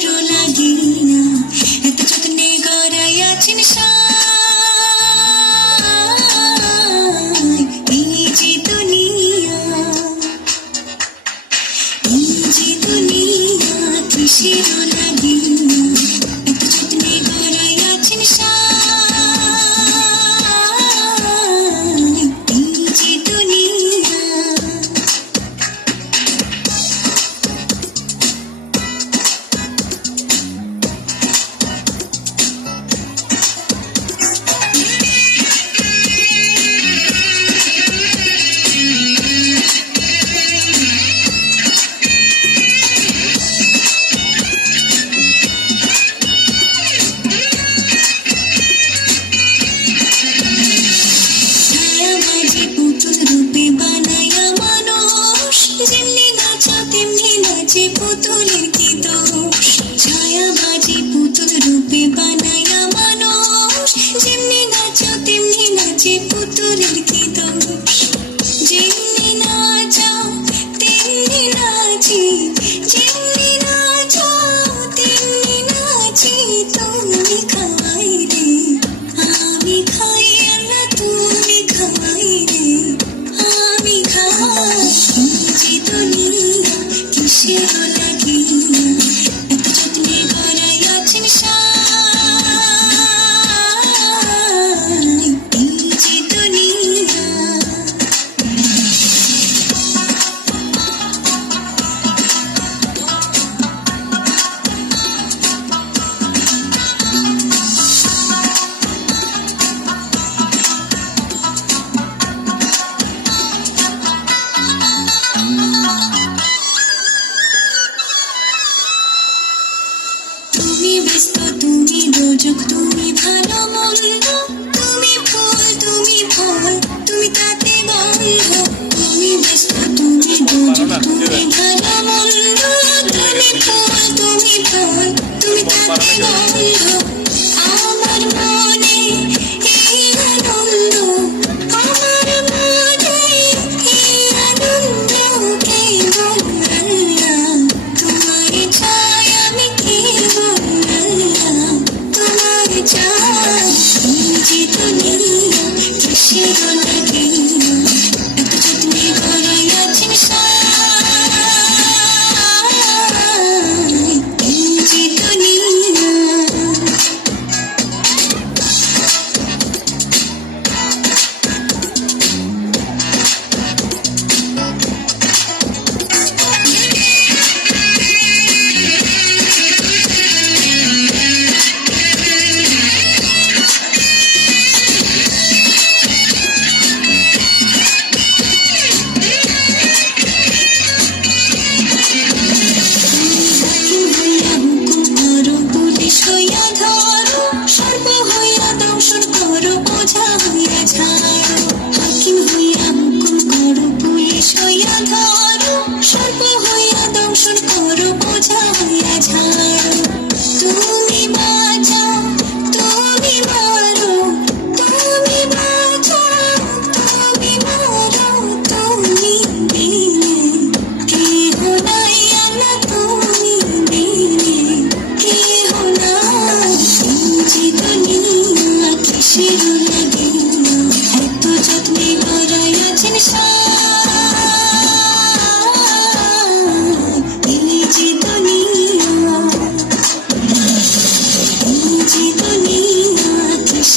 Diddy পুতুলের কি দোষ? ছায়া বাজি পুতুল রূপে বানায়া মানুষ। যেমনি নাচো, তেমনি নাচে পুতুলের কি দোষ? যেমনি নাচাও তেমনি নাচি। যেমনি নাচাও তেমনি নাচি। তুমি খাই রে, আমি খাই না তুমি খাই রে, আমি খাই। যে দুনিয়া কিসে হলো you. Thank you.